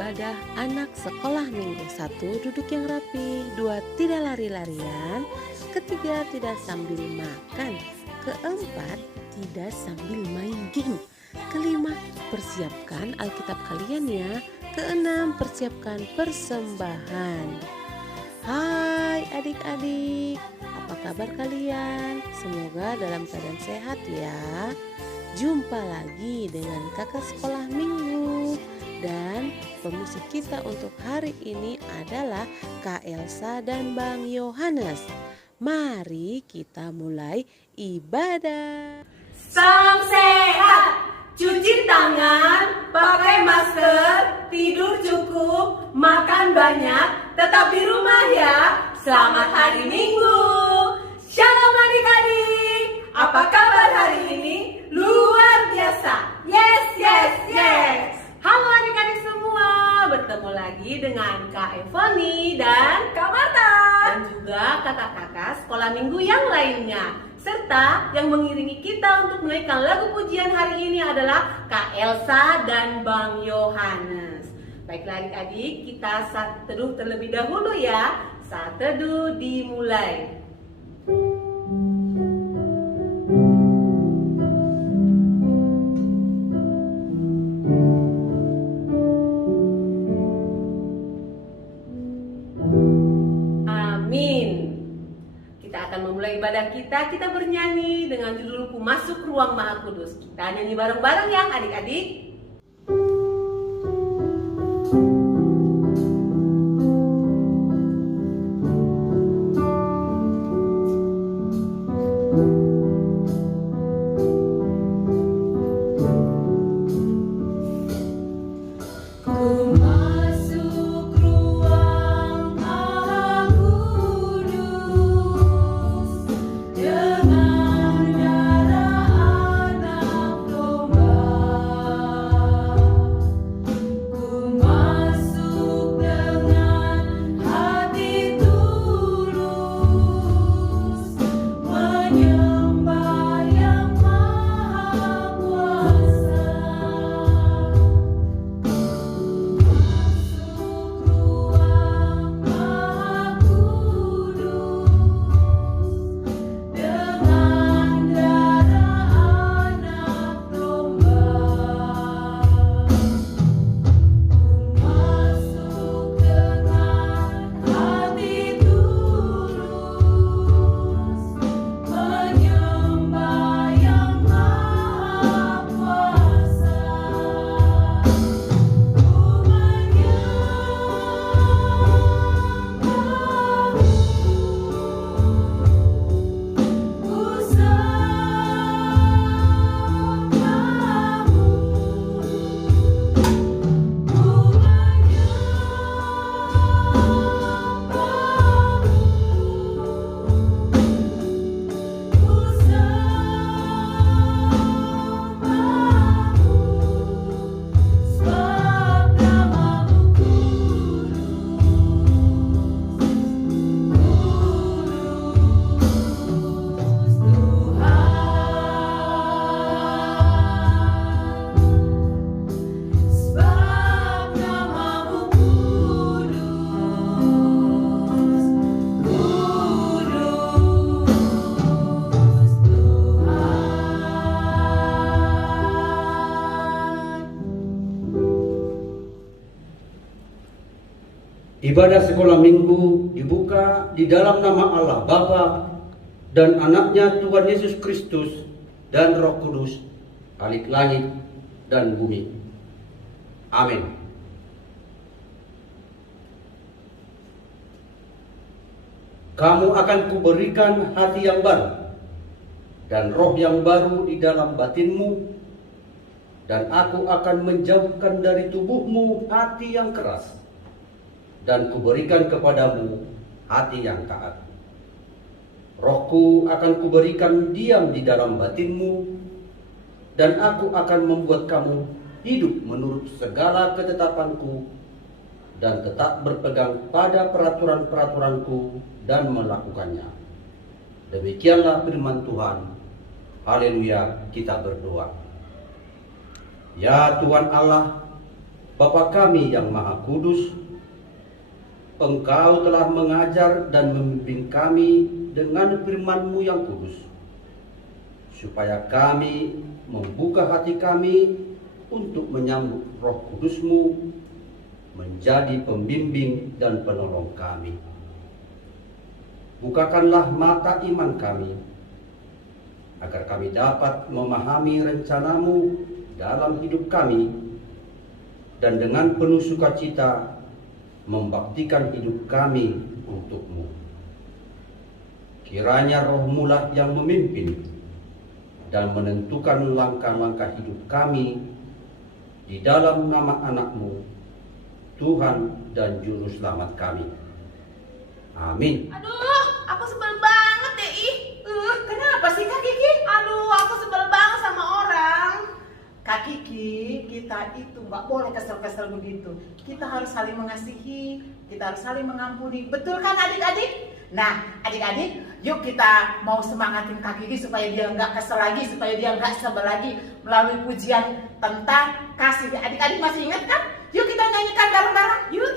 ibadah anak sekolah minggu. 1. Duduk yang rapi. 2. Tidak lari-larian. Ketiga, tidak sambil makan. Keempat, tidak sambil main game. Kelima, persiapkan Alkitab kalian ya. Keenam, persiapkan persembahan. Hai adik-adik, apa kabar kalian? Semoga dalam keadaan sehat ya. Jumpa lagi dengan kakak sekolah minggu. Dan pemusik kita untuk hari ini adalah Kak Elsa dan Bang Yohanes. Mari kita mulai ibadah. Salam sehat, cuci tangan, pakai masker, tidur cukup, makan banyak, tetap di rumah ya. Selamat hari Minggu. Shalom adik-adik, apa kabar hari ini? Luar biasa. Yes, yes, yes. Halo adik-adik semua, bertemu lagi dengan Kak Evoni dan Kak Marta, dan juga kakak-kakak sekolah minggu yang lainnya. Serta yang mengiringi kita untuk menaikkan lagu pujian hari ini adalah Kak Elsa dan Bang Yohanes. Baiklah adik-adik, kita saat teduh terlebih dahulu ya. Saat teduh dimulai. Memulai ibadah kita bernyanyi dengan judul Ku Masuk Ruang Maha Kudus. Kita nyanyi bareng-bareng ya adik-adik. Ibadah sekolah minggu dibuka di dalam nama Allah Bapa dan anaknya Tuhan Yesus Kristus dan Roh Kudus, Khalik langit dan bumi. Amin. Kamu akan kuberikan hati yang baru dan roh yang baru di dalam batinmu, dan aku akan menjauhkan dari tubuhmu hati yang keras, dan kuberikan kepadamu hati yang taat. Rohku akan kuberikan diam di dalam batinmu, dan aku akan membuat kamu hidup menurut segala ketetapanku, dan tetap berpegang pada peraturan-peraturanku dan melakukannya. Demikianlah firman Tuhan. Haleluya, kita berdoa. Ya Tuhan Allah, Bapa kami yang Maha Kudus, Engkau telah mengajar dan membimbing kami dengan firman-Mu yang kudus, supaya kami membuka hati kami untuk menyambut Roh Kudus-Mu menjadi pembimbing dan penolong kami. Bukakanlah mata iman kami, agar kami dapat memahami rencana-Mu dalam hidup kami, dan dengan penuh sukacita membaktikan hidup kami untuk-Mu. Kiranya Roh-Mu lah yang memimpin dan menentukan langkah-langkah hidup kami di dalam nama Anak-Mu, Tuhan dan Juru Selamat kami. Amin. Aduh, aku sebel banget deh, ih. Kenapa sih Kak Kiki? Aduh, aku sebel banget sama orang. Kak Kiki, kita itu nggak boleh kesel-kesel begitu. Kita harus saling mengasihi, kita harus saling mengampuni. Betul kan adik-adik? Nah, adik-adik, yuk kita mau semangatin Kak Kiki supaya dia nggak kesel lagi, supaya dia nggak sebel lagi melalui pujian tentang kasih. Adik-adik masih ingat kan? Yuk kita nyanyikan bareng-bareng. Yuk.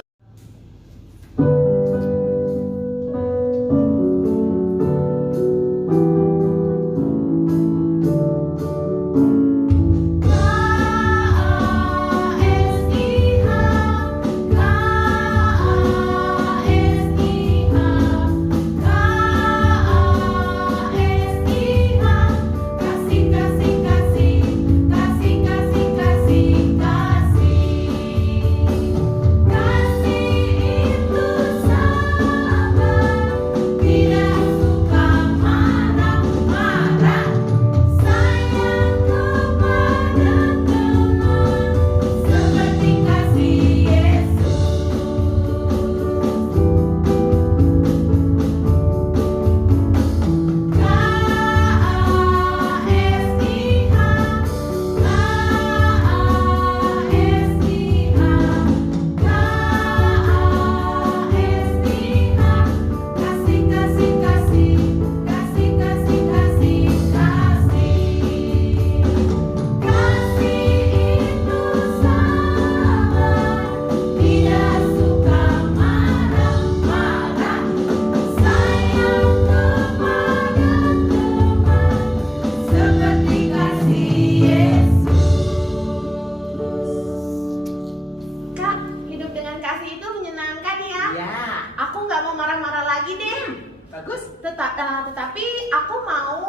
Bagus, tetapi aku mau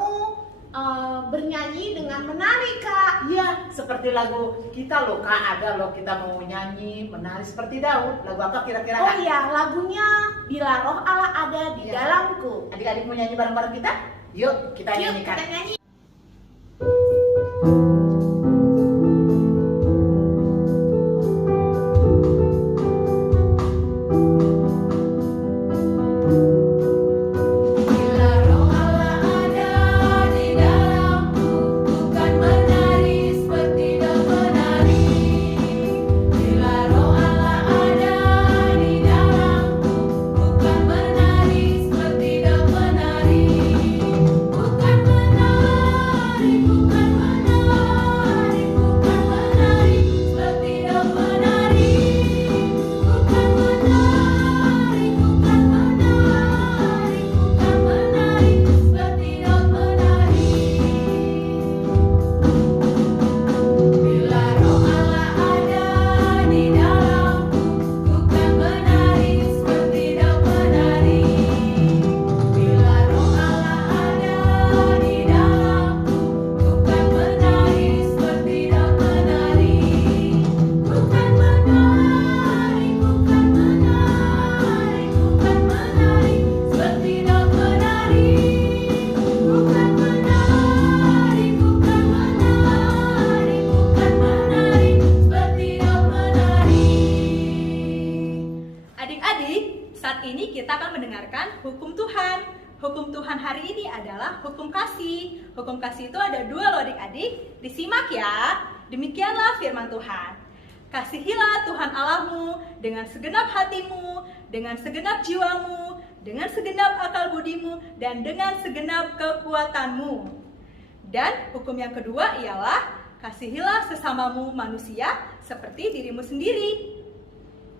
bernyanyi dengan menari, Kak. Iya, seperti lagu kita loh, Kak. Ada loh kita mau nyanyi, menari seperti Daud. Lagu apa kira-kira, Kak? Oh iya, lagunya Bila Roh Allah Ada di Dalamku. Adik-adik mau nyanyi bareng-bareng kita? Yuk, kita nyanyikan. Kita nyanyi. Hukum Tuhan. Hukum Tuhan hari ini adalah hukum kasih. Hukum kasih itu ada 2 loh adik-adik. Disimak ya. Demikianlah firman Tuhan. Kasihilah Tuhan Allahmu dengan segenap hatimu, dengan segenap jiwamu, dengan segenap akal budimu, dan dengan segenap kekuatanmu. Dan hukum yang kedua ialah kasihilah sesamamu manusia seperti dirimu sendiri.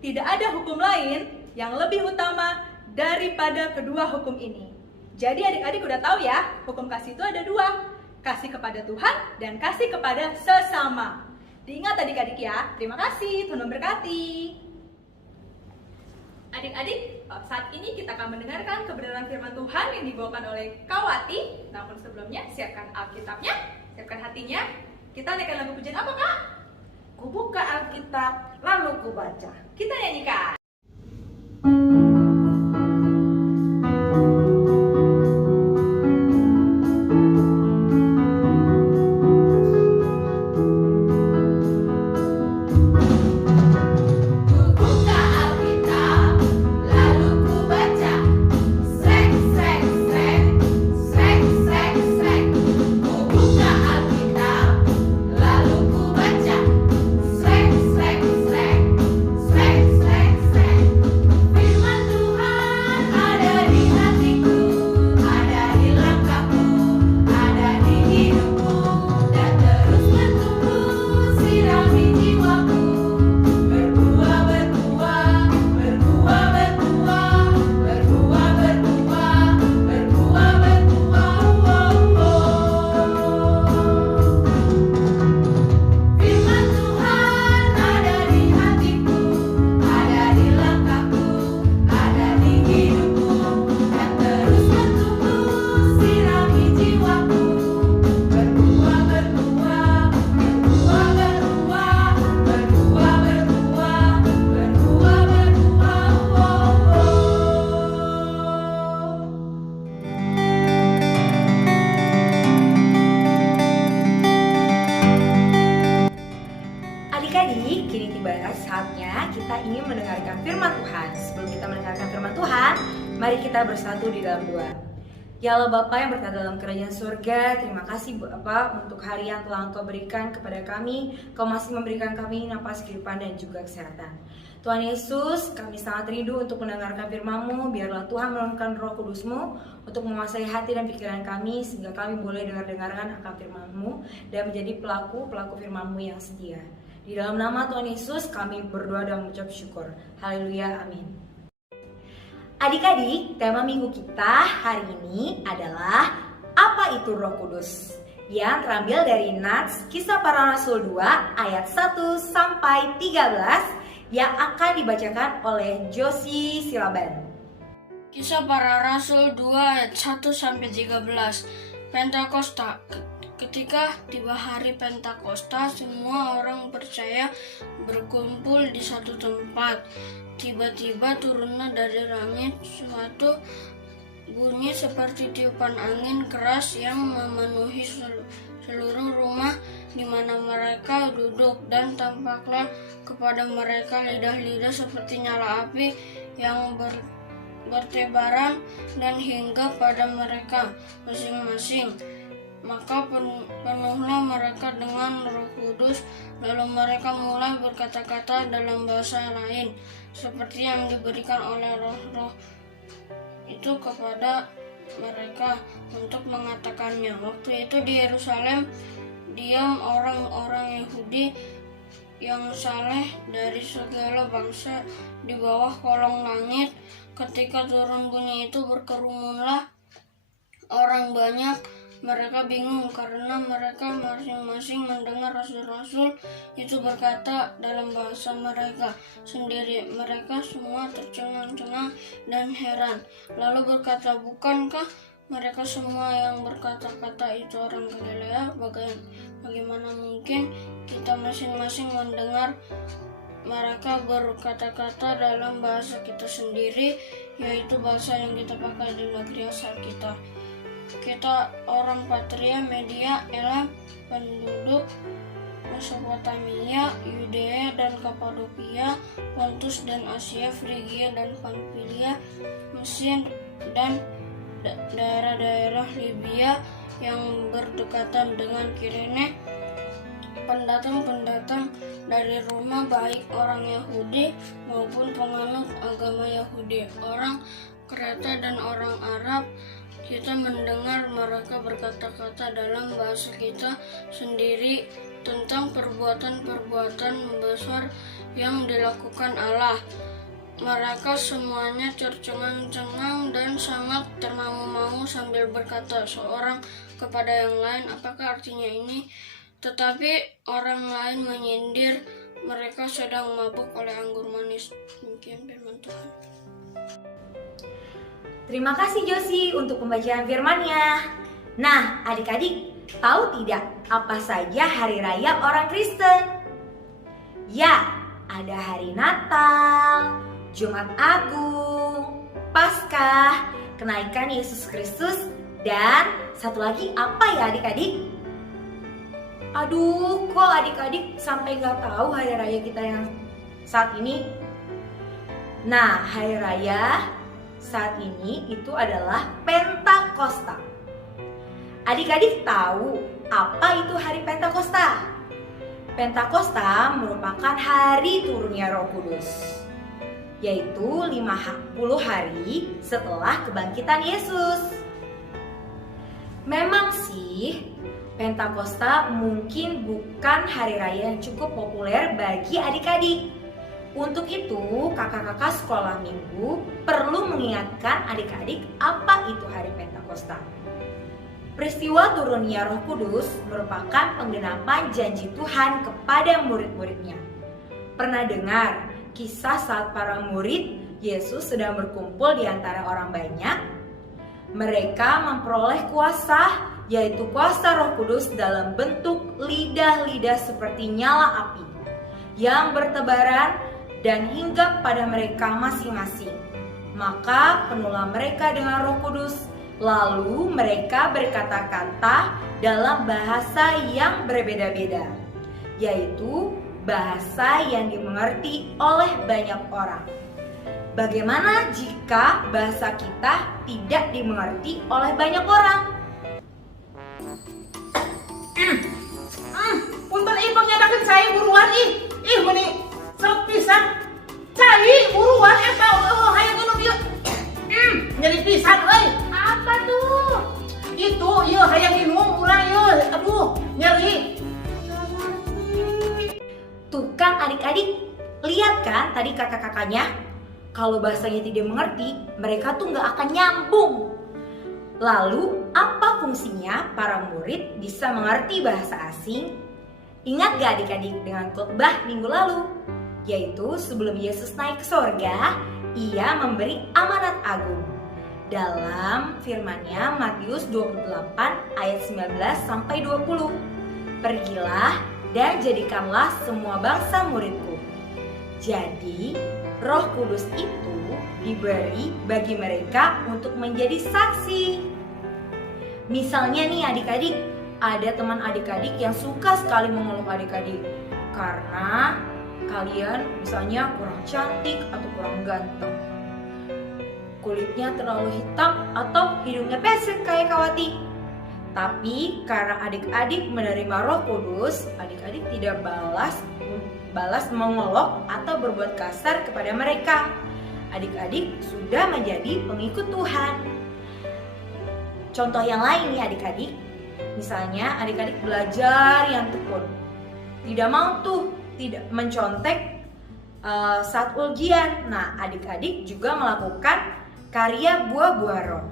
Tidak ada hukum lain yang lebih utama daripada kedua hukum ini. Jadi adik-adik udah tahu ya, hukum kasih itu ada dua. Kasih kepada Tuhan dan kasih kepada sesama. Diingat adik-adik ya. Terima kasih, Tuhan memberkati. Adik-adik, saat ini kita akan mendengarkan kebenaran firman Tuhan yang dibawakan oleh Kawati. Namun sebelumnya, siapkan Alkitabnya, siapkan hatinya. Kita naikkan lagu pujian apa, Kak? Kubuka Alkitab, lalu kubaca. Kita nyanyikan. Adik-adik, kini tiba saatnya kita ingin mendengarkan firman Tuhan. Sebelum kita mendengarkan firman Tuhan, mari kita bersatu di dalam doa. Ya Allah Bapa yang berada dalam kerajaan surga, terima kasih Bapa untuk hari yang telah Engkau berikan kepada kami. Kau masih memberikan kami napas kehidupan dan juga kesehatan. Tuhan Yesus, kami sangat rindu untuk mendengarkan firman-Mu. Biarlah Tuhan menurunkan Roh Kudus-Mu untuk menguasai hati dan pikiran kami, sehingga kami boleh dengarkan akan firman-Mu dan menjadi pelaku firman-Mu yang setia. Di dalam nama Tuhan Yesus kami berdoa dan mengucap syukur. Haleluya, amin. Adik-adik, tema minggu kita hari ini adalah apa itu Roh Kudus? Yang terambil dari Nats Kisah Para Rasul 2 ayat 1 sampai 13 yang akan dibacakan oleh Josie Silaban. Kisah Para Rasul 2 ayat 1 sampai 13. Pentakosta. Ketika tiba hari Pentakosta, semua orang percaya berkumpul di satu tempat. Tiba-tiba turunlah dari langit suatu bunyi seperti tiupan angin keras yang memenuhi seluruh rumah di mana mereka duduk, dan tampaklah kepada mereka lidah-lidah seperti nyala api yang bertebaran dan hingga pada mereka masing-masing. Maka penuhlah mereka dengan Roh Kudus, lalu mereka mulai berkata-kata dalam bahasa lain, seperti yang diberikan oleh roh-roh itu kepada mereka untuk mengatakannya. Waktu itu di Yerusalem diam orang-orang Yahudi yang saleh dari segala bangsa di bawah kolong langit. Ketika turun bunyi itu, berkerumunlah orang banyak. Mereka bingung karena mereka masing-masing mendengar rasul-rasul itu berkata dalam bahasa mereka sendiri. Mereka semua tercengang-cengang dan heran, lalu berkata, bukankah mereka semua yang berkata-kata itu orang Galilea? Bagaimana mungkin kita masing-masing mendengar mereka berkata-kata dalam bahasa kita sendiri, yaitu bahasa yang kita pakai di negeri asal kita. Kita orang Patria, Media, Elam, penduduk Mesopotamia, Yudea dan Kapadokia, Pontus dan Asia, Frigia dan Pamfilia, Mesir dan daerah-daerah Libya yang berdekatan dengan Kirene, pendatang-pendatang dari Roma, baik orang Yahudi maupun penganut agama Yahudi, orang Kreta dan orang Arab. Kita mendengar mereka berkata-kata dalam bahasa kita sendiri. tentang perbuatan-perbuatan besar yang dilakukan Allah. Mereka semuanya tercengang-cengang dan sangat termangu-mangu sambil berkata seorang kepada yang lain, apakah artinya ini? Tetapi orang lain menyindir, mereka sedang mabuk oleh anggur manis. Demikian firman Tuhan. Terima kasih Josie untuk pembacaan firman-Nya. Nah, adik-adik, tahu tidak apa saja hari raya orang Kristen? Ya, ada hari Natal, Jumat Agung, Paskah, kenaikan Yesus Kristus, dan satu lagi apa ya adik-adik? Aduh, kok adik-adik sampai nggak tahu hari raya kita yang saat ini? Nah, hari raya saat ini itu adalah Pentakosta. Adik-adik tahu apa itu hari Pentakosta? Pentakosta merupakan hari turunnya Roh Kudus, yaitu 50 hari setelah kebangkitan Yesus. Memang sih, Pentakosta mungkin bukan hari raya yang cukup populer bagi adik-adik. Untuk itu, kakak-kakak sekolah minggu perlu mengingatkan adik-adik apa itu hari Pentakosta. Peristiwa turunnya Roh Kudus merupakan penggenapan janji Tuhan kepada murid-muridnya. Pernah dengar kisah saat para murid Yesus sedang berkumpul di antara orang banyak? Mereka memperoleh kuasa, yaitu kuasa Roh Kudus dalam bentuk lidah-lidah seperti nyala api yang bertebaran dan hinggap pada mereka masing-masing. Maka penuhlah mereka dengan Roh Kudus, lalu mereka berkata-kata dalam bahasa yang berbeda-beda, yaitu bahasa yang dimengerti oleh banyak orang. Bagaimana jika bahasa kita tidak dimengerti oleh banyak orang? Punten ih pengnyatakan saya buruan ih meni sok pisan cai buruan eta hayang nu dieu nyeri pisan euy. Apa tuh? Itu ieu hayang minum urang ieu aduh nyeri. Tuh kan adik-adik, lihat kan tadi kakak-kakaknya? Kalau bahasanya tidak mengerti, mereka tuh nggak akan nyambung. Lalu, apa fungsinya para murid bisa mengerti bahasa asing? Ingat gak adik-adik dengan khotbah minggu lalu? Yaitu sebelum Yesus naik ke sorga, ia memberi amanat agung. Dalam firman-Nya Matius 28 ayat 19-20. Pergilah dan jadikanlah semua bangsa muridku. Jadi, Roh Kudus itu diberi bagi mereka untuk menjadi saksi. Misalnya nih adik-adik, ada teman adik-adik yang suka sekali mengeluh adik-adik karena kalian misalnya kurang cantik atau kurang ganteng, kulitnya terlalu hitam atau hidungnya pesek kayak Kawati. Tapi karena adik-adik menerima Roh Kudus, adik-adik tidak balas mengolok atau berbuat kasar kepada mereka. Adik-adik sudah menjadi pengikut Tuhan. Contoh yang lain nih adik-adik, misalnya adik-adik belajar yang tekun, tidak mau tidak mencontek saat ujian. Nah, adik-adik juga melakukan karya buah-buah roh.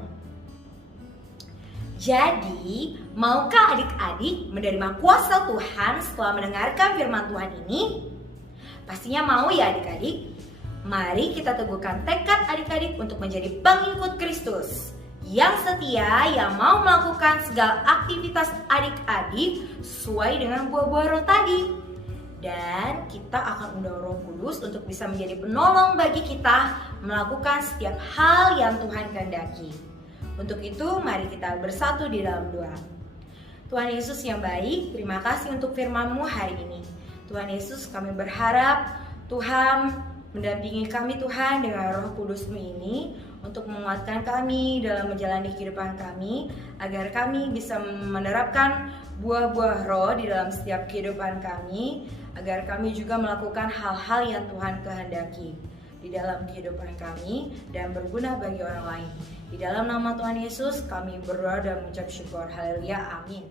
Jadi, maukah adik-adik menerima kuasa Tuhan setelah mendengarkan firman Tuhan ini? Pastinya mau ya adik-adik. Mari kita teguhkan tekad adik-adik untuk menjadi pengikut Kristus yang setia, yang mau melakukan segala aktivitas adik-adik sesuai dengan buah-buah roh tadi. Dan kita akan undang Roh Kudus untuk bisa menjadi penolong bagi kita melakukan setiap hal yang Tuhan kehendaki. Untuk itu, mari kita bersatu di dalam doa. Tuhan Yesus yang baik, terima kasih untuk firman-Mu hari ini. Tuhan Yesus, kami berharap Tuhan mendampingi kami Tuhan dengan Roh Kudus-Mu ini untuk menguatkan kami dalam menjalani kehidupan kami, agar kami bisa menerapkan buah-buah roh di dalam setiap kehidupan kami, agar kami juga melakukan hal-hal yang Tuhan kehendaki di dalam kehidupan kami dan berguna bagi orang lain. Di dalam nama Tuhan Yesus kami berdoa dan mengucap syukur. Haleluya, amin.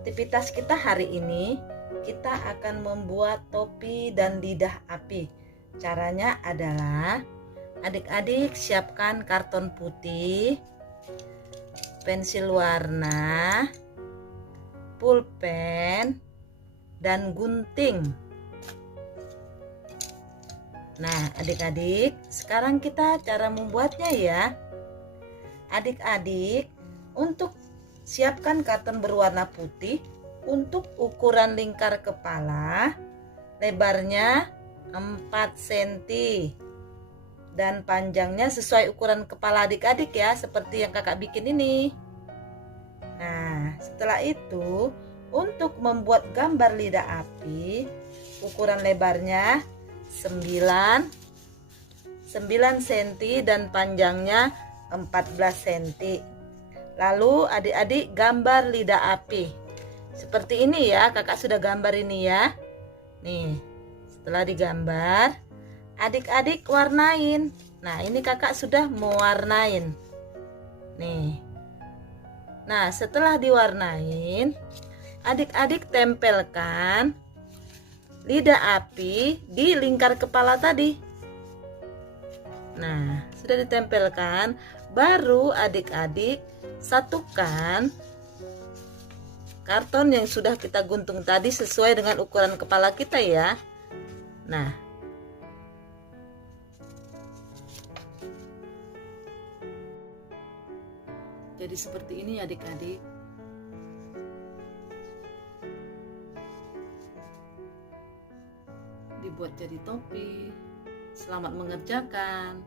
Aktivitas kita hari ini, kita akan membuat topi dan lidah api. Caranya adalah adik-adik siapkan karton putih, pensil warna, pulpen, dan gunting. Nah, adik-adik, sekarang kita cara membuatnya ya. Adik-adik, untuk siapkan karton berwarna putih. Untuk ukuran lingkar kepala, lebarnya 4 cm dan panjangnya sesuai ukuran kepala adik-adik ya, seperti yang kakak bikin ini. Nah, setelah itu untuk membuat gambar lidah api, ukuran lebarnya 9 cm dan panjangnya 14 cm. Lalu adik-adik gambar lidah api. Seperti ini ya, kakak sudah gambar ini ya. Nih, setelah digambar, adik-adik warnain. Nah, ini kakak sudah mewarnain. Nih. Nah, setelah diwarnain, adik-adik tempelkan lidah api di lingkar kepala tadi. Nah, sudah ditempelkan, baru adik-adik satukan karton yang sudah kita guntung tadi sesuai dengan ukuran kepala kita ya. Nah, jadi seperti ini adik-adik. Dibuat jadi topi. Selamat mengerjakan.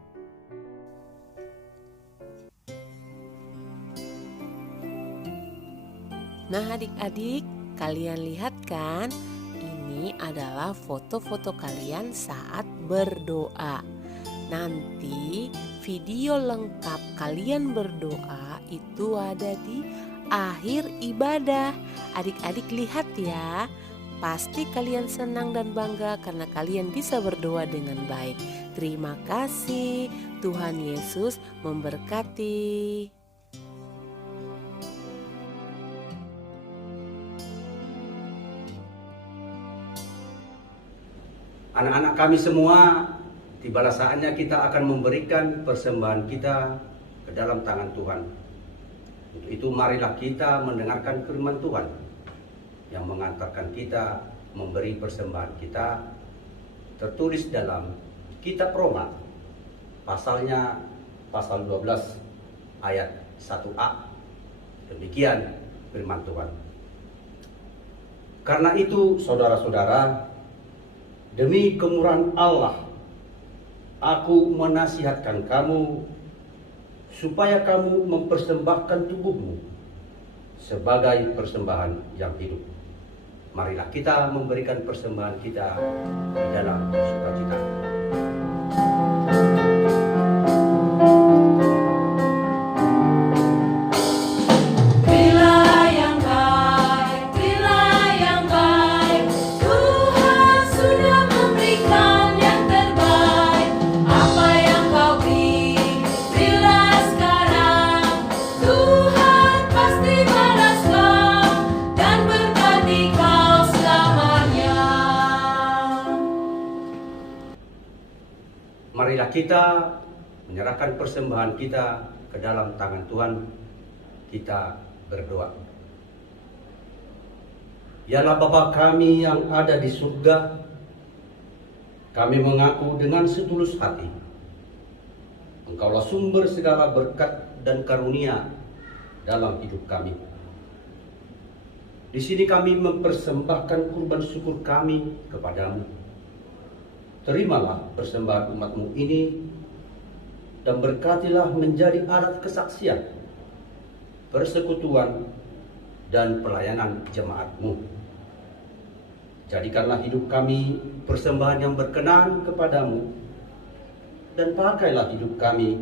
Nah adik-adik, kalian lihat kan? Ini adalah foto-foto kalian saat berdoa. Nanti video lengkap kalian berdoa itu ada di akhir ibadah. Adik-adik lihat ya. Pasti kalian senang dan bangga karena kalian bisa berdoa dengan baik. Terima kasih. Tuhan Yesus memberkati. Anak-anak kami semua, tibalah saatnya kita akan memberikan persembahan kita ke dalam tangan Tuhan. Untuk itu marilah kita mendengarkan firman Tuhan yang mengantarkan kita memberi persembahan kita, tertulis dalam kitab Roma, pasal 12 ayat 1a. Demikian firman Tuhan. Karena itu saudara-saudara, demi kemurahan Allah, aku menasihatkan kamu supaya kamu mempersembahkan tubuhmu sebagai persembahan yang hidup. Marilah kita memberikan persembahan kita di dalam sukacita. Marilah kita menyerahkan persembahan kita ke dalam tangan Tuhan. Kita berdoa. Yalah Bapa kami yang ada di surga, kami mengaku dengan setulus hati, Engkaulah sumber segala berkat dan karunia dalam hidup kami. Di sini kami mempersembahkan kurban syukur kami kepadamu. Terimalah persembahan umat-Mu ini dan berkatilah menjadi alat kesaksian, persekutuan, dan pelayanan jemaat-Mu. Jadikanlah hidup kami persembahan yang berkenan kepadamu, dan pakailah hidup kami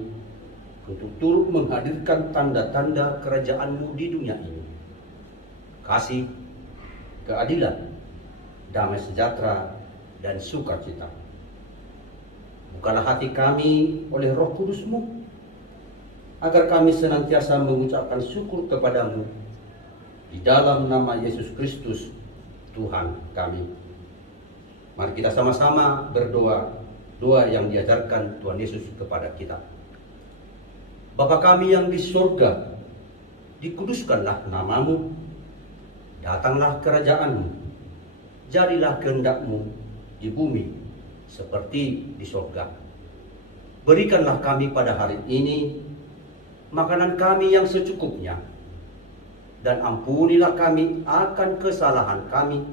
untuk turut menghadirkan tanda-tanda kerajaan-Mu di dunia ini. Kasih, keadilan, damai sejahtera, dan sukacita. Bukalah hati kami oleh Roh Kudus-Mu, agar kami senantiasa mengucapkan syukur kepadamu Di dalam nama Yesus Kristus, Tuhan kami. Mari kita sama-sama berdoa, doa yang diajarkan Tuhan Yesus kepada kita. Bapa kami yang di surga, dikuduskanlah namamu, datanglah kerajaanmu, jadilah kehendak-Mu di bumi seperti di surga. Berikanlah kami pada hari ini makanan kami yang secukupnya, dan ampunilah kami akan kesalahan kami,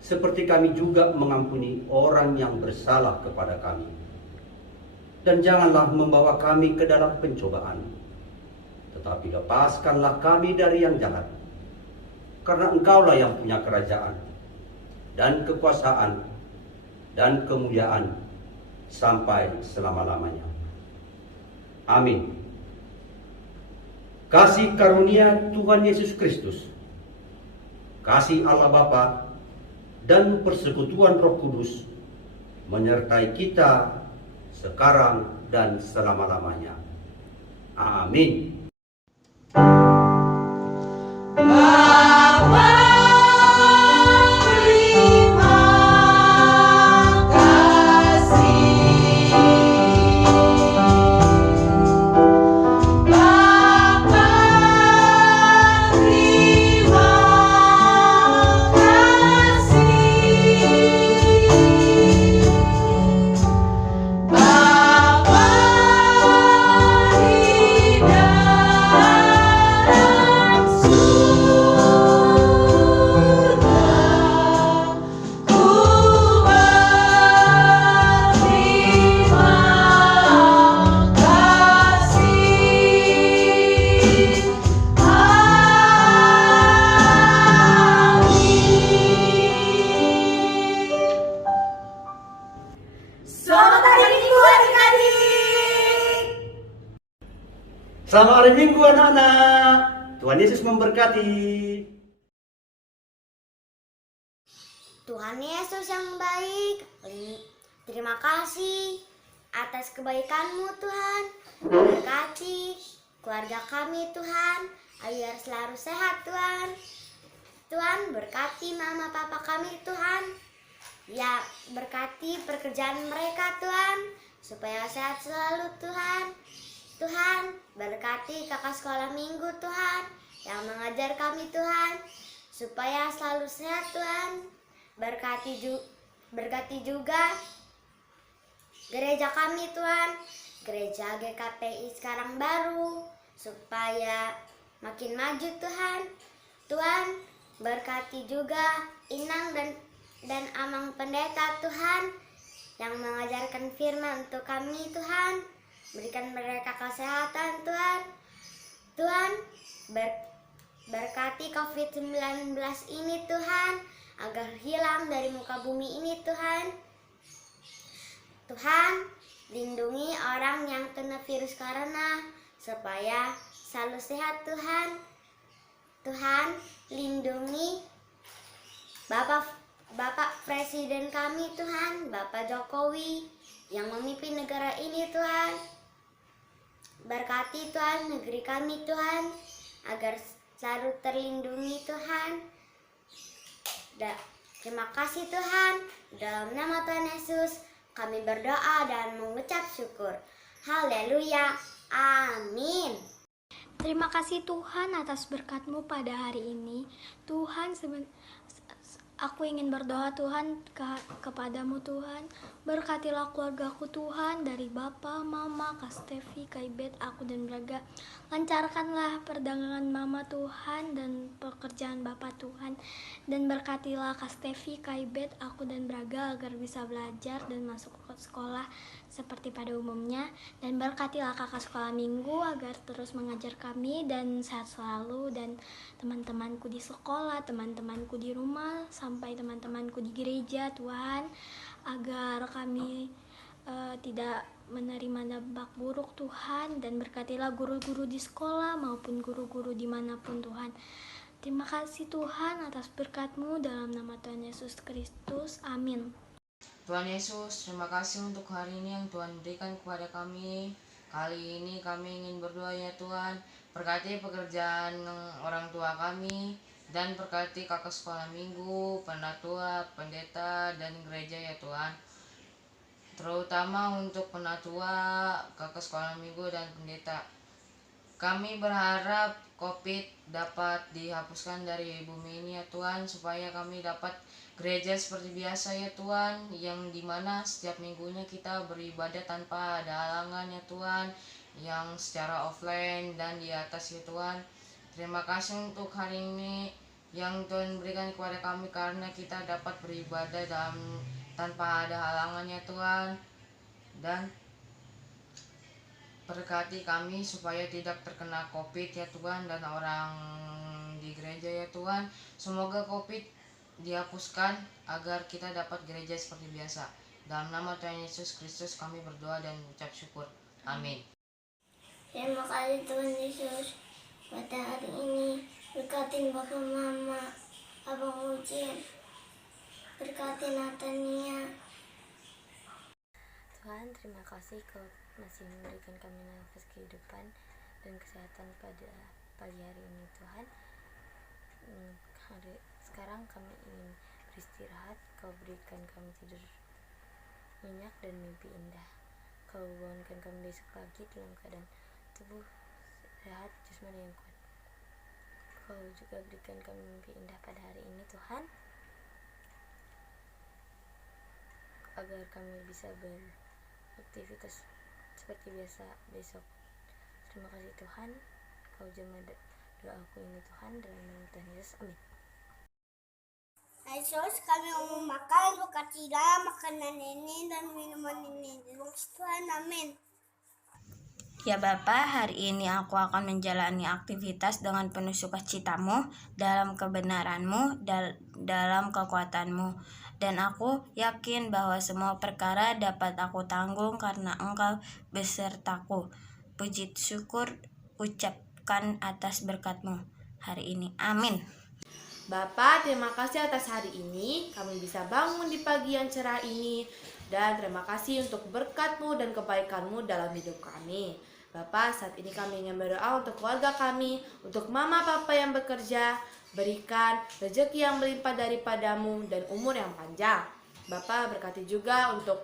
seperti kami juga mengampuni orang yang bersalah kepada kami. Dan janganlah membawa kami ke dalam pencobaan, tetapi lepaskanlah kami dari yang jahat. Karena Engkaulah yang punya kerajaan, dan kekuasaan, dan kemuliaan, sampai selama-lamanya. Amin. Kasih karunia Tuhan Yesus Kristus, kasih Allah Bapa, dan persekutuan Roh Kudus menyertai kita sekarang dan selama-lamanya. Amin. Selamat hari Minggu anak-anak. Tuhan Yesus memberkati. Tuhan Yesus yang baik, terima kasih atas kebaikan-Mu Tuhan. Berkati keluarga kami Tuhan, agar selalu sehat Tuhan. Tuhan berkati mama papa kami Tuhan. Ya, berkati pekerjaan mereka Tuhan, supaya sehat selalu Tuhan. Tuhan, berkati kakak sekolah minggu Tuhan, yang mengajar kami Tuhan, supaya selalu sehat Tuhan. Berkati juga gereja kami Tuhan, gereja GKPI sekarang baru, supaya makin maju Tuhan. Tuhan, berkati juga Inang dan Amang Pendeta Tuhan, yang mengajarkan firman untuk kami Tuhan. Berikan mereka kesehatan Tuhan. Tuhan, berkati COVID-19 ini Tuhan, agar hilang dari muka bumi ini Tuhan. Tuhan, lindungi orang yang kena virus corona, supaya selalu sehat Tuhan. Tuhan, lindungi Bapak Presiden kami Tuhan, Bapak Jokowi, yang memimpin negara ini Tuhan. Berkati Tuhan negeri kami Tuhan, agar selalu terlindungi Tuhan. Terima kasih Tuhan. Dalam nama Tuhan Yesus kami berdoa dan mengucap syukur. Haleluya. Amin. Terima kasih Tuhan atas berkat-Mu pada hari ini. Tuhan, aku ingin berdoa Tuhan kepadamu Tuhan. Berkatilah keluargaku Tuhan, dari Bapa, Mama, Kak Stevi, Kak Ibet, aku dan Braga. Lancarkanlah perdagangan Mama Tuhan dan pekerjaan Bapak Tuhan. Dan berkatilah Kak Stevi, Kak Ibet, aku dan Braga agar bisa belajar dan masuk ke sekolah seperti pada umumnya. Dan berkatilah kakak sekolah minggu agar terus mengajar kami dan sehat selalu. Dan teman-temanku di sekolah, teman-temanku di rumah, sampai teman-temanku di gereja Tuhan, agar kami tidak menerima dampak buruk Tuhan. Dan berkatilah guru-guru di sekolah maupun guru-guru dimanapun Tuhan. Terima kasih Tuhan atas berkat-Mu, dalam nama Tuhan Yesus Kristus, amin. Tuhan Yesus, terima kasih untuk hari ini yang Tuhan berikan kepada kami. Kali ini kami ingin berdoa ya Tuhan, Berkati pekerjaan orang tua kami, dan berkati kakak sekolah minggu, penatua, pendeta, dan gereja ya Tuhan. Terutama untuk penatua, kakak sekolah minggu, dan pendeta. Kami berharap COVID dapat dihapuskan dari bumi ini ya Tuhan, supaya kami dapat gereja seperti biasa ya Tuhan, yang dimana setiap minggunya kita beribadah tanpa ada halangan ya Tuhan, yang secara offline dan di atas ya Tuhan. Terima kasih untuk hari ini yang Tuhan berikan kepada kami, karena kita dapat beribadah tanpa ada halangan ya Tuhan. Dan berkati kami supaya tidak terkena COVID ya Tuhan, dan orang di gereja ya Tuhan. Semoga COVID dihapuskan agar kita dapat gereja seperti biasa. Dalam nama Tuhan Yesus Kristus kami berdoa dan mengucap syukur. Amin. Terima kasih Tuhan Yesus. Pada hari ini berkati Bapak Mama, Abang Ujian, berkati Natania. Tuhan, terima kasih Kau masih memberikan kami nafas kehidupan dan kesehatan pada pagi hari ini Tuhan. Sekarang kami ingin beristirahat. Kau berikan kami tidur nyenyak dan mimpi indah. Kau bangunkan kami besok pagi dalam keadaan tubuh sehat, jasmani yang kuat. Kau juga berikan kami mimpi indah pada hari ini Tuhan, agar kami bisa beraktivitas seperti biasa besok. Terima kasih Tuhan. Kau jawab doaku ini Tuhan, dalam nama Tuhan Yesus. Amin. Yesus, kami mau makan sukacita makanan ini dan minuman ini. Terima kasih Tuhan. Amin. Ya Bapa, hari ini aku akan menjalani aktivitas dengan penuh sukacitamu, dalam kebenaranmu, dalam kekuatanmu. Dan aku yakin bahwa semua perkara dapat aku tanggung karena Engkau besertaku. Puji syukur ucapkan atas berkat-Mu hari ini. Amin. Bapa, terima kasih atas hari ini. Kami bisa bangun di pagi yang cerah ini. Dan terima kasih untuk berkat-Mu dan kebaikan-Mu dalam hidup kami. Bapak, saat ini kami ingin berdoa untuk keluarga kami, untuk mama papa yang bekerja. Berikan rezeki yang melimpah daripada-Mu dan umur yang panjang. Bapak, berkati juga untuk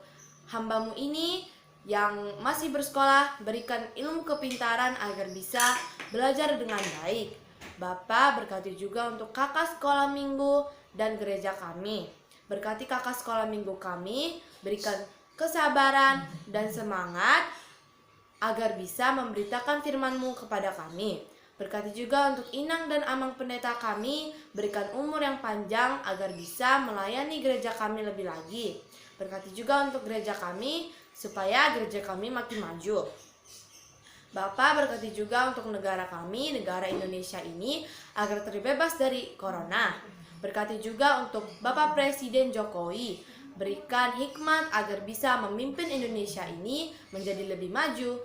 hamba-Mu ini yang masih bersekolah. Berikan ilmu kepintaran agar bisa belajar dengan baik. Bapak, berkati juga untuk kakak sekolah minggu dan gereja kami. Berkati kakak sekolah minggu kami, berikan kesabaran dan semangat agar bisa memberitakan firman-Mu kepada kami. Berkati juga untuk Inang dan Amang pendeta kami, berikan umur yang panjang agar bisa melayani gereja kami lebih lagi. Berkati juga untuk gereja kami, supaya gereja kami makin maju. Bapak, berkati juga untuk negara kami, negara Indonesia ini, agar terbebas dari corona. Berkati juga untuk Bapak Presiden Jokowi, berikan hikmat agar bisa memimpin Indonesia ini menjadi lebih maju.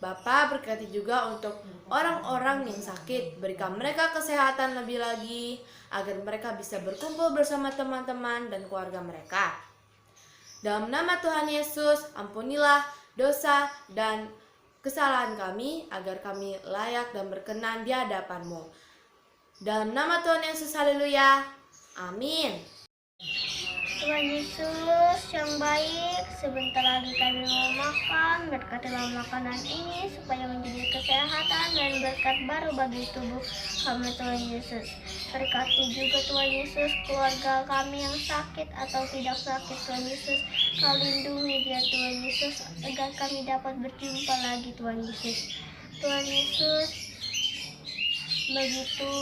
Bapak, berkati juga untuk orang-orang yang sakit, berikan mereka kesehatan lebih lagi, agar mereka bisa berkumpul bersama teman-teman dan keluarga mereka. Dalam nama Tuhan Yesus, ampunilah dosa dan kesalahan kami, agar kami layak dan berkenan di hadapan-Mu. Dalam nama Tuhan Yesus, haleluya, amin. Tuhan Yesus yang baik, sebentar lagi kami mau makan. Berkatilah makanan ini supaya menjadi kesehatan dan berkat baru bagi tubuh kami Tuhan Yesus. Berkati juga Tuhan Yesus keluarga kami yang sakit atau tidak sakit Tuhan Yesus. Kau lindungi dia Tuhan Yesus agar kami dapat berjumpa lagi Tuhan Yesus. Tuhan Yesus, begitu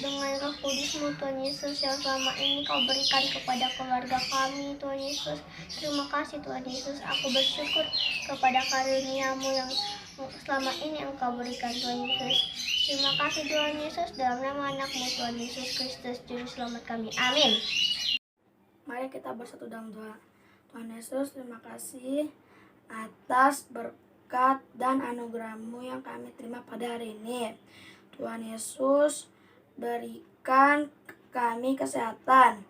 dengan Roh Kudus-Mu Tuhan Yesus yang selama ini Kau berikan kepada keluarga kami Tuhan Yesus. Terima kasih Tuhan Yesus, aku bersyukur kepada karunia-Mu yang selama ini Engkau berikan Tuhan Yesus. Terima kasih Tuhan Yesus, dalam nama anak-Mu Tuhan Yesus Kristus Juru Selamat kami, amin. Mari kita bersatu dalam doa. Tuhan Yesus, terima kasih atas berkat dan anugerah-Mu yang kami terima pada hari ini. Tuhan Yesus, berikan kami kesehatan,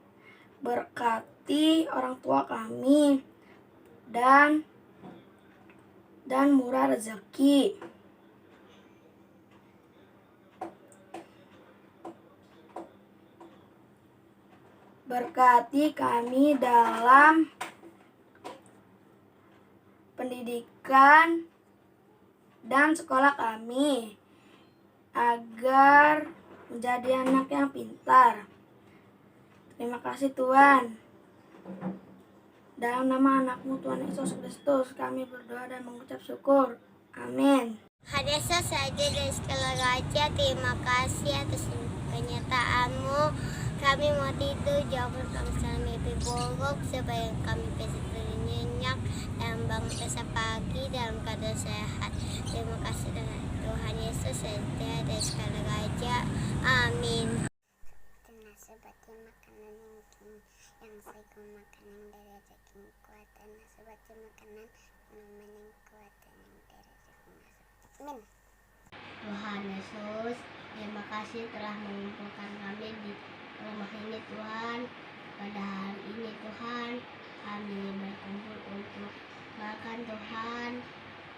berkati orang tua kami, dan murah rezeki. Berkati kami dalam pendidikan dan sekolah kami, agar menjadi anak yang pintar. Terima kasih Tuhan. Dalam nama anakmu Tuhan Yesus Kristus, kami berdoa dan mengucap syukur. Amin. Hadesa saja dari segala raja, terima kasih atas penyertaanmu. Kami mau tidur jauh bersama mimpi buruk, supaya kami bisa nyenyak dan bangun besok pagi dalam keadaan sehat. Terima kasih dengan Tuhan Yesus saja dari segala raja. Amin. Seperti makanan yang saya makan yang dari daging kuatan, seperti makanan minuman yang kuatan yang dari daging. Amin. Tuhan Yesus, terima kasih telah mengumpulkan kami di rumah ini Tuhan. Pada hari ini Tuhan, kami berkumpul untuk makan Tuhan.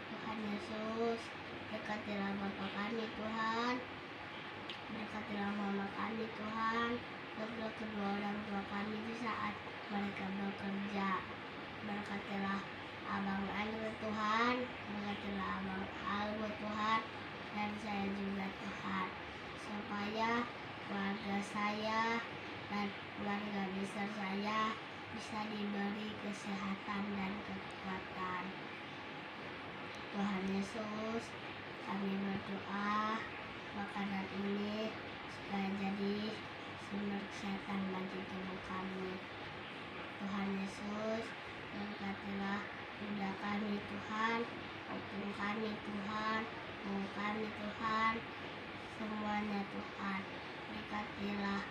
Tuhan Yesus, berkatilah Bapa kami Tuhan, berkatilah mama kami Tuhan, berkatilah kedua orang tua kami di saat mereka bekerja. Berkatilah Abang Andrew Tuhan, berkatilah Abang Algo Tuhan, dan saya juga Tuhan, supaya keluarga saya dan keluarga besar saya bisa diberi kesehatan dan kekuatan. Tuhan Yesus, kami berdoa makanan ini supaya jadi sumber kesehatan bagi tubuh kami. Tuhan Yesus, berkatilah muda kami Tuhan, opung kami Tuhan, mau kami Tuhan, semuanya Tuhan. Berkatilah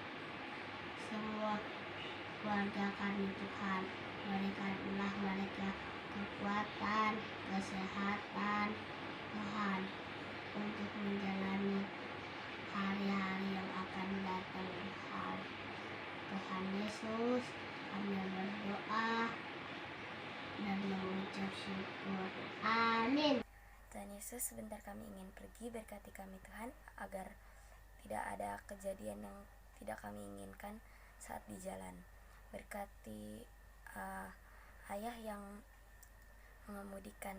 semua keluarga kami Tuhan, berikanlah mereka kekuatan, kesehatan Tuhan, untuk menjalani hari-hari yang akan datang Tuhan. Tuhan Yesus, kami berdoa dan mengucap syukur. Amin. Tuhan Yesus, sebentar kami ingin pergi, berkati kami Tuhan, agar tidak ada kejadian yang tidak kami inginkan saat di jalan. Berkati ayah yang mengemudikan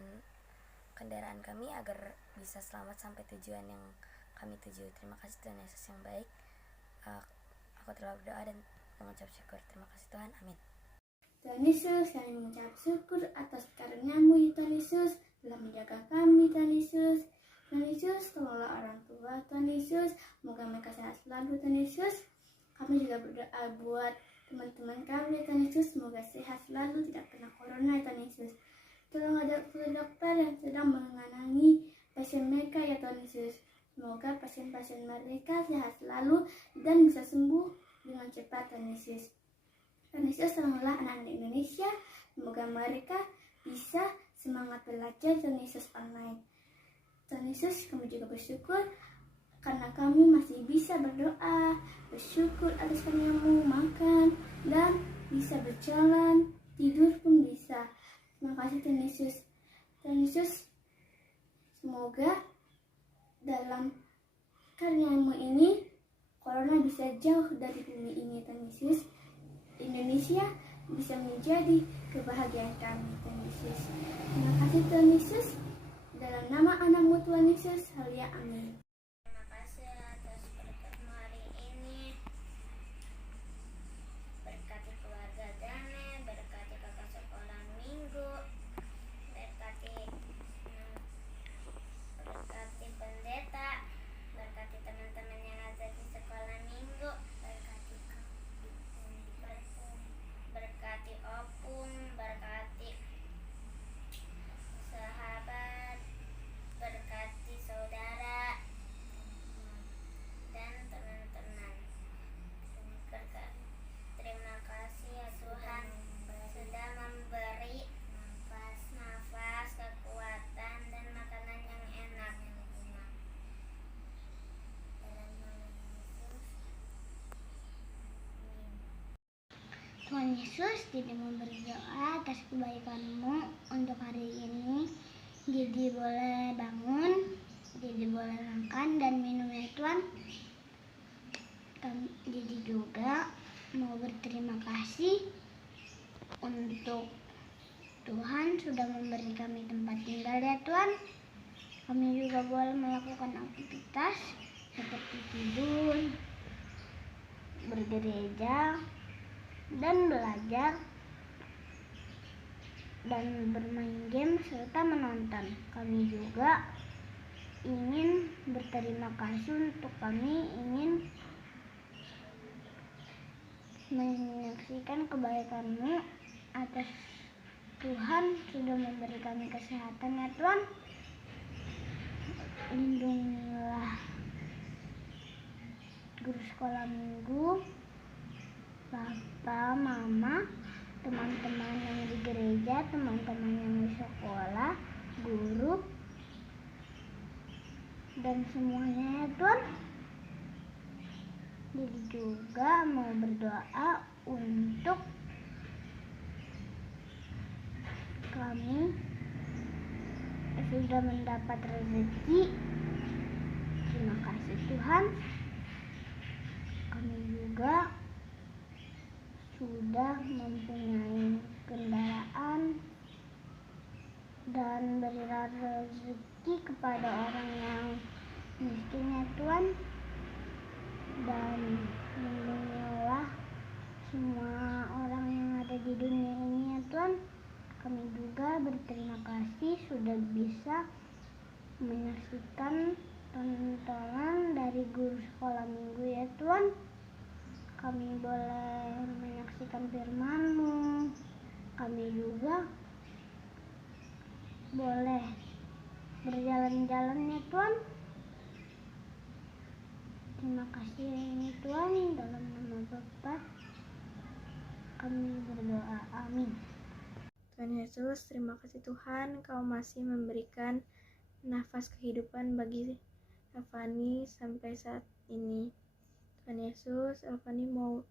kendaraan kami agar bisa selamat sampai tujuan yang kami tuju. Terima kasih Tuhan Yesus yang baik. Aku telah berdoa dan mengucap syukur. Terima kasih Tuhan. Amin. Tuhan Yesus, kami mengucap syukur atas karunia-Mu ya Tuhan Yesus, telah menjaga kami Tuhan Yesus. Tuhan Yesus, tolonglah orang tua Tuhan Yesus, semoga mereka sehat selalu Tuhan Yesus. Kami juga berdoa buat teman-teman kami Tuhan Yesus, semoga sehat selalu, tidak kena corona Tuhan Yesus. Tolong ada dokter yang sedang menangani pasien mereka ya Tuhan Yesus, semoga pasien-pasien mereka sehat selalu dan bisa sembuh dengan cepat Tuhan Yesus. Tuhan Yesus, tolonglah anak-anak Indonesia, semoga mereka bisa semangat belajar Tuhan Yesus online. Tuhan Yesus, kami juga bersyukur karena kami masih bisa berdoa, bersyukur atas karunia-Mu, makan dan bisa berjalan, tidur pun bisa. Terima kasih Tuhan Yesus. Tuhan Yesus, semoga dalam karunia-Mu ini corona bisa jauh dari bumi ini Tuhan Yesus. Indonesia bisa menjadi kebahagiaan kami Tuhan Yesus. Terima kasih Tuhan Yesus. Dalam nama anak-Mu Tuhan Yesus, haleluya, amin. Terima kasih atas berkat hari ini. Berkati keluarga Dane, berkati kakak sekolah minggu, berkati pendeta, berkati teman-teman yang ada di sekolah minggu, berkati opung, berkati sahabat, berkati saudara dan teman-teman. Terima kasih ya Tuhan sudah memberi nafas, kekuatan dan makanan yang enak. Tuhan Yesus, tidak memberi doa atas kebaikan-Mu untuk hari ini. Jadi boleh bangun, jadi boleh makan dan minum ya Tuhan. Jadi juga mau berterima kasih untuk Tuhan sudah memberi kami tempat tinggal ya Tuhan. Kami juga boleh melakukan aktivitas seperti tidur, bergereja, dan belajar, dan bermain game serta menonton. Kami juga ingin berterima kasih untuk kami ingin menyaksikan kebaikan-Mu atas Tuhan sudah memberi kami kesehatan ya Tuhan. Lindungilah guru sekolah minggu, Papa, Mama, teman-teman yang di gereja, teman-teman yang di sekolah, guru, dan semuanya ya Tuhan. Jadi juga mau berdoa untuk kami sudah mendapat rezeki. Terima kasih Tuhan. Kami juga sudah mempunyai kendaraan dan berilah rezeki kepada orang yang miskin ya Tuhan. Dan lindungilah semua orang yang ada di dunia ini ya Tuhan. Kami juga berterima kasih sudah bisa menyaksikan tontonan dari guru sekolah minggu ya Tuhan. Kami boleh menyaksikan firman-Mu. Kami juga boleh berjalan-jalan ya Tuhan. Terima kasih ya Tuhan, dalam nama Bapa kami berdoa, amin. Tuhan Yesus, terima kasih Tuhan, Kau masih memberikan nafas kehidupan bagi Elvani sampai saat ini. Tuhan Yesus, Elvani mau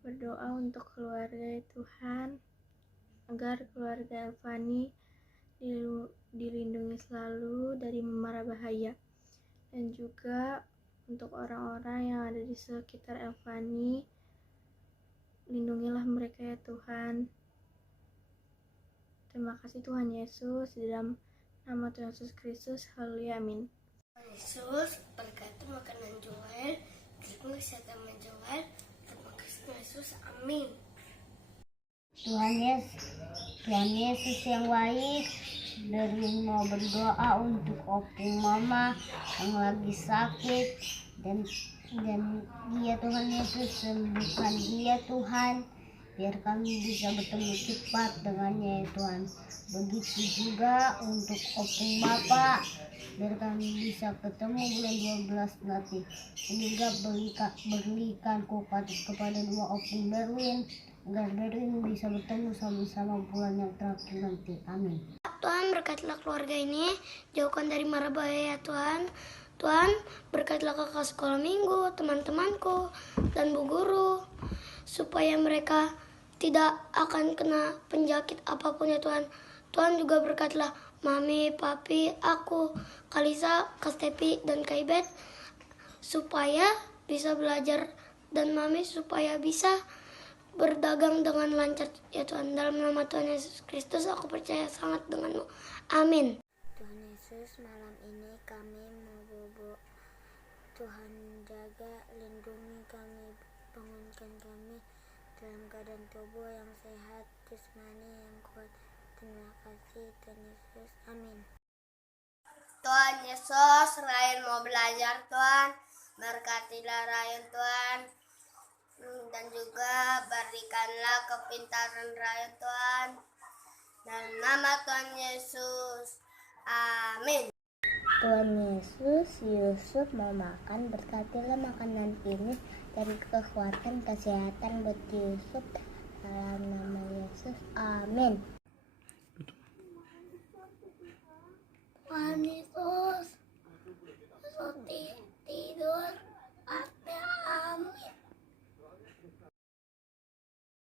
berdoa untuk keluarga ya Tuhan, agar keluarga Elvani dilindungi selalu dari mara bahaya, dan juga untuk orang-orang yang ada di sekitar Elvani, lindungilah mereka ya Tuhan. Terima kasih Tuhan Yesus, di dalam nama Tuhan Yesus Kristus, haleluya, amin. Tuhan Yesus, berkati makanan Joel, terima kesehatan Joel, terima kasih Tuhan Yesus, amin. Tuhan Yesus yang baik, dari mau berdoa untuk opung mama yang lagi sakit, dan dia Tuhan Yesus sembuhkan dia Tuhan, biar kami bisa bertemu cepat dengannya ya Tuhan. Begitu juga untuk opung bapak, biar kami bisa ketemu bulan 12 nanti. Juga berikan kuat kepada dua opung Berwin, agar Berwin bisa bertemu sama-sama bulan yang terakhir nanti, amin. Tuhan, berkatilah keluarga ini, jauhkan dari mara bahaya ya Tuhan. Tuhan, berkatilah kakak sekolah minggu, teman-temanku, dan bu guru, supaya mereka tidak akan kena penyakit apapun ya Tuhan. Tuhan juga berkatilah Mami, Papi, aku, Kalisa, Kak Stepi, dan Kak Ibet, supaya bisa belajar, dan Mami supaya bisa berdagang dengan lancar ya Tuhan. Dalam nama Tuhan Yesus Kristus aku percaya sangat denganmu, amin. Tuhan Yesus, malam ini kami mau bobo. Tuhan jaga, lindungi kami, bangunkan kami dalam keadaan tubuh yang sehat, jasmani yang kuat. Terima kasih Tuhan Yesus, amin. Tuhan Yesus, Ryan mau belajar Tuhan, berkatilah Ryan Tuhan, dan juga berikanlah kepintaran Ryan Tuhan, dalam nama Tuhan Yesus, amin. Tuhan Yesus, Yusuf mau makan, berkatilah makanan ini, dari kekuatan kesehatan buat Yusuf, dalam nama Yesus, amin. Tuhan Yesus, tidur, amin.